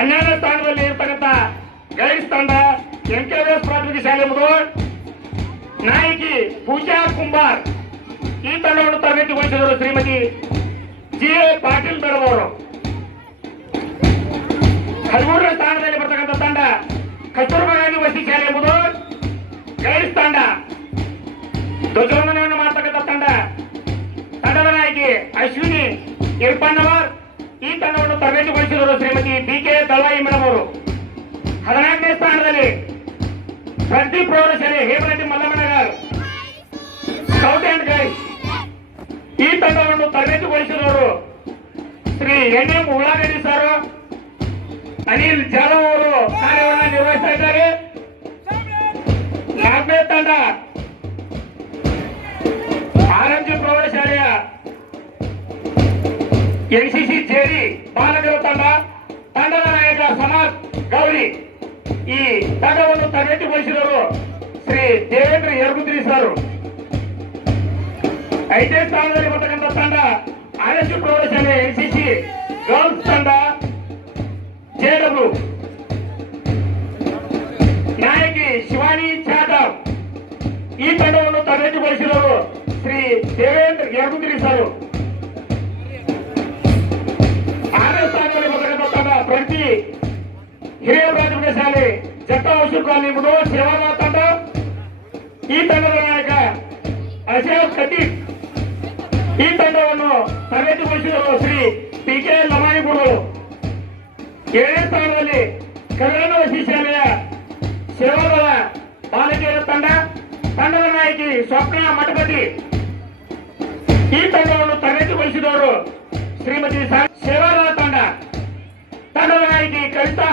ಹನ್ನೆರಡನೇ ಸ್ಥಾನದಲ್ಲಿ ಇರ್ತಕ್ಕಂಥ ಗೈಡ್ಸ್ ತಂಡ ಎಂ ಕೆ ಪ್ರಾಥಮಿಕ ಶಾಲೆ ಮುಗೋಡ್ ನಾಯಕಿ ಪೂಜಾ ಕುಂಬಾರ್. ಈ ತಂಡವನ್ನು ತರಬೇತಿಗೊಳಿಸಿದರು Shrimati G A Patil madam ಅವರು. ಹದಿಮೂರನೇ ಸ್ಥಾನದಲ್ಲಿ ಬರ್ತಕ್ಕಂಥ ತಂಡ ಕಸ್ತೂರ್ಬಾ ಗಾಂಧಿ ವಸತಿ ಶಾಲೆ ಎಂಬುದು ಗೈಡ್ಸ್ ತಂಡ. ಧ್ವಜವಂದನೆಯನ್ನು ಮಾಡ್ತಕ್ಕಂಥ ತಂಡ. ತಂಡದ ನಾಯಕಿ ಅಶ್ವಿನಿ ಇರ್ಪಣ್ಣವರ್ ಈ ತಂಡವನ್ನು ತರಬೇತಿಗೊಳಿಸಿದರು Shrimati B K Dalavayi madam ಅವರು ಹದಿನಾಲ್ಕನೇ ಸ್ಥಾನದಲ್ಲಿ ಪ್ರತಿ ಪ್ರೌಢಶಾಲೆ Hemareddy Mallammanagar. Scout and guide ಈ ತಂಡವನ್ನು ತರಬೇತುಗೊಳಿಸಿದವರು Shri N M Ullagaddi sir, Anil Jadhav ಅವರು ಕಾರ್ಯವನ್ನು ನಿರ್ವಹಿಸ್ತಾ ಇದ್ದಾರೆ. ನಾಲ್ಕನೇ ತಂಡ ಎನ್ಸಿಸಿ ಜೇಡಿ ಬಾಲಕರ ತಂಡ ತಂಡದ ನಾಯಕ ಸಮಾಜ್ ಗೌರಿ ಈ ತಂಡವನ್ನು ತರಬೇತಿಗೊಳಿಸಿದವರು ಶ್ರೀ ದೇವೇಂದ್ರ ಯರ್ಗುದ್ರಿ ಸರ್ ಐದನೇ ಸ್ಥಾನದಲ್ಲಿ ಬರ್ತಕ್ಕಂಥ ತಂಡ ಆರ್ಎಸ್ ಪ್ರೌಢಶಾಲೆ ಎನ್ಸಿಸಿ ಗರ್ಲ್ಸ್ ತಂಡ ಜೆಡಬ್ಲ್ಯೂ ನಾಯಕಿ ಶಿವಾನಿ ಜಾಧವ್ ಈ ತಂಡವನ್ನು ತರಬೇತಿಗೊಳಿಸಿದವರು ಶ್ರೀ ದೇವೇಂದ್ರ ಯರ್ಗುದ್ರಿ ಸರ್ ಹಿರಿಯ ಪ್ರಾಥಮಿಕ ಶಾಲೆ ಜಟ್ಟ ಔಷಧ ಕಾಲನಿ ಮುದುವ ಸೇವಾ ತಂಡ, ಈ ತಂಡದ ನಾಯಕ ಅಶೋಕ್ ಕಟೀಲ್. ಈ ತಂಡವನ್ನು ತರಬೇತಿಗೊಳಿಸಿದರು ಶ್ರೀ ಪಿ ಕೆ ಲಮಾಣಿ ಗುರುಗಳು ಏಳನೇ ಸ್ಥಾನದಲ್ಲಿ ಕಲ್ಯಾಣ ವಸತಿ ಶಾಲೆಯ ಸೇವಾದಳ ಬಾಲಕಿಯರ ತಂಡ, ತಂಡದ ನಾಯಕಿ ಸ್ವಪ್ನ ಮಠಪತಿ. ಈ ತಂಡವನ್ನು ತರಬೇತಿಗೊಳಿಸಿದವರು ಶ್ರೀಮತಿ ಸಾ- ಸೇವಾದಳ ತಂಡ. ತಂಡದ ನಾಯಕಿ ಕವಿತಾ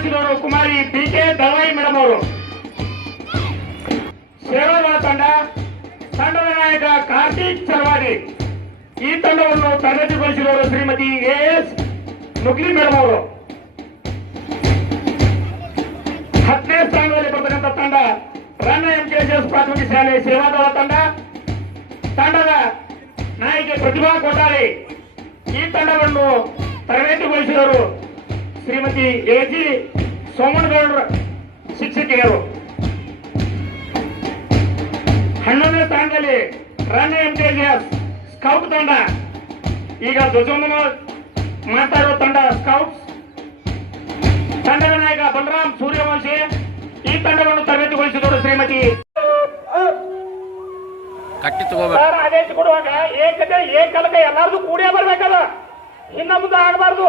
ತರಬೇತಿಗೊಳಿಸಿದವರು ಕುಮಾರಿ ಪಿ ಕೆ ದಳವಾಯಿ ಮೇಡಮ್ ಅವರು ಸೇವಾದಳ ತಂಡ ತಂಡದ ನಾಯಕ ಕಾರ್ತಿಕ್ ಚಲವಾಡಿ ಈ ತಂಡವನ್ನು ತರಬೇತಿಗೊಳಿಸಿದವರು Shrimati A S Nugli madam ಅವರು ಹತ್ತನೇ ಸ್ಥಾನದಲ್ಲಿ ಬರ್ತಕ್ಕಂಥ ತಂಡ ರನ್ನ ಎಂ ಕೆ ಎಸ್ ಪ್ರಾಥಮಿಕ ಶಾಲೆ ಸೇವಾದಳ ತಂಡ ತಂಡದ ನಾಯಕಿ ಪ್ರತಿಭಾ ಕೋಟಾಳಿ ಈ ತಂಡವನ್ನು ತರಬೇತಿಗೊಳಿಸಿದವರು ಶ್ರೀಮತಿ ಎ ಜಿ ಸೋಮನಗೌಡರ ಶಿಕ್ಷಕಿಯರು ಹನ್ನೊಂದನೇ ಸ್ಥಾನದಲ್ಲಿ ರನ್ ಎಂ ಕೆ ಎಸ್ ಸ್ಕೌಟ್ ತಂಡ. ಈಗ ಧ್ವಜವನ್ನ ಮಾತಾಡುವ ತಂಡ ಸ್ಕೌಟ್ಸ್. ತಂಡದ ನಾಯಕ ಬಲರಾಮ್ ಸೂರ್ಯವಂಶಿ ಈ ತಂಡವನ್ನು ತರಬೇತಿಗೊಳಿಸಿದವರು ಶ್ರೀಮತಿ ಕಟ್ಟಿ ಸರ್ ಆದೇಶ ಕೊಡುವಾಗ ಏಕತೆ ಏಕಲಕ ಎಲ್ಲಾರ್ದು ಕೂಡೇ ಬರ್ಬೇಕಲ್ಲ ಇನ್ನ ಮುಂದೆ ಆಗಬಾರ್ದು.